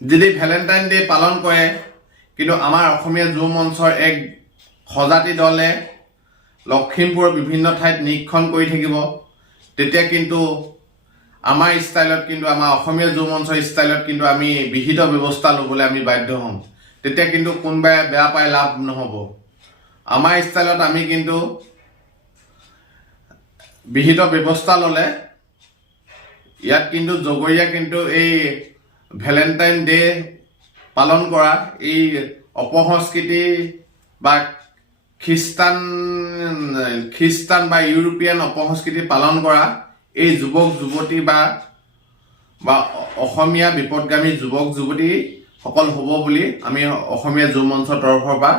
যদি Valentine day পালন কৰে, কিন্তু আমাৰ অসমীয়া যুৱ মঞ্চৰ এক সজাতি দলে লখিমপুৰৰ বিভিন্ন ঠাইত নিৰীক্ষণ কৰি থাকিব, তেতিয়া কিন্তু আমাৰ ষ্টাইলত, কিন্তু আমাৰ অসমীয়া যুৱ মঞ্চৰ ষ্টাইলত কিন্তু আমি বিহিত ব্যৱস্থা ল'বলৈ আমি বাধ্য হ'ম। তেতিয়া কিন্তু কোনোবাই বেয়া পাই লাভ নহ'ব। আমাৰ ষ্টাইলত আমি কিন্তু বিহিত ব্যৱস্থা ল'লে ইয়াত কিন্তু জগৰীয়া কিন্তু এই ভেলেণ্টাইন ডে পালন কৰা এই অপসংস্কৃতি বা খ্ৰীষ্টান বা ইউৰোপীয়ান অপসংস্কৃতি পালন কৰা এই যুৱক যুৱতী বা অসমীয়া বিপদগামী যুৱক যুৱতী সকল হ'ব বুলি আমি অসমীয়া যুৱ মঞ্চৰ তৰফৰ পৰা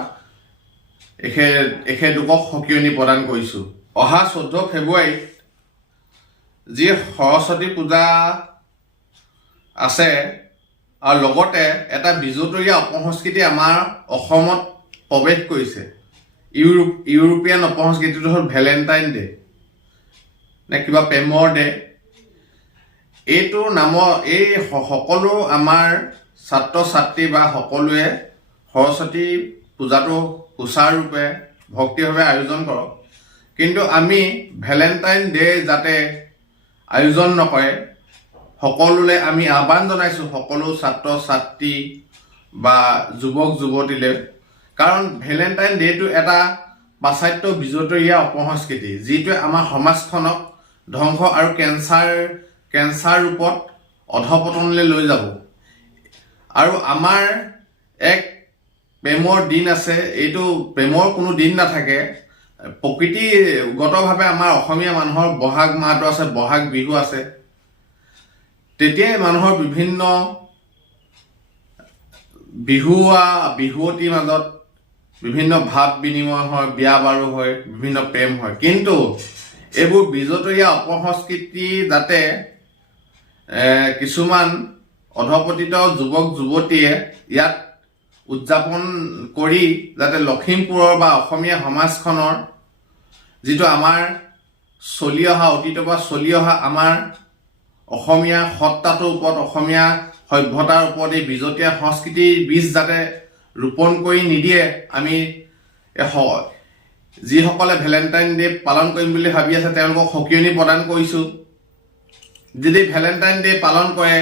এখেতলোকক সকিয়নি প্ৰদান কৰিছোঁ। অহা 14 ফেব্ৰুৱাৰীত যি সৰস্বতী পূজা আছে আৰু লগতে এটা বিজতৰীয়া অপসংস্কৃতি আমাৰ অসমত প্ৰৱেশ কৰিছে। ইউৰোপীয়ান অপসংস্কৃতিটো হ'ল ভেলেণ্টাইন ডে নে কিবা প্ৰেমৰ ডে। এইটো নামৰ এই সকলো আমাৰ ছাত্ৰ ছাত্ৰী বা সকলোৱে সৰস্বতী পূজাটো সুচাৰুৰূপে ভক্তিভাৱে আয়োজন কৰক, কিন্তু আমি ভেলেণ্টাইন ডে যাতে আয়োজন নকৰে সকলোলৈ আমি আহ্বান জনাইছোঁ, সকলো ছাত্ৰ ছাত্ৰী বা যুৱক যুৱতীলৈ। কাৰণ ভেলেণ্টাইন ডেটো এটা পাশ্চাত্য বিজতৰীয়া অপসংস্কৃতি, যিটোৱে আমাৰ সমাজখনক ধ্বংস আৰু কেঞ্চাৰ ৰূপত অধপতনলৈ লৈ যাব। আৰু আমাৰ এক প্ৰেমৰ দিন আছে, এইটো প্ৰেমৰ কোনো দিন নাথাকে। প্ৰকৃতিগতভাৱে আমাৰ অসমীয়া মানুহৰ বহাগ মাহটো আছে, বহাগ বিহু আছে। তেতিয়াই মানুহৰ বিভিন্ন বিহুৱতীৰ মাজত বিভিন্ন ভাৱ বিনিময় হয়, বিয়া বাৰু হয়, বিভিন্ন প্ৰেম হয়। কিন্তু এইবোৰ বিজতৰীয়া অপসংস্কৃতি যাতে কিছুমান অধপতিত যুৱক যুৱতীয়ে ইয়াত উদযাপন কৰি যাতে লখিমপুৰৰ বা অসমীয়া সমাজখনৰ যিটো আমাৰ চলি অহা অতীতৰ পৰা চলি অহা আমাৰ অসমীয়া সত্তাটোৰ ওপৰত, অসমীয়া সভ্যতাৰ ওপৰত এই বিজতীয়া সংস্কৃতিৰ বীজ যাতে ৰোপণ কৰি নিদিয়ে, আমি যিসকলে ভেলেণ্টাইন ডে পালন কৰিম বুলি ভাবি আছে তেওঁলোকক সকিয়নি প্ৰদান কৰিছোঁ। যদি ভেলেণ্টাইন ডে পালন কৰে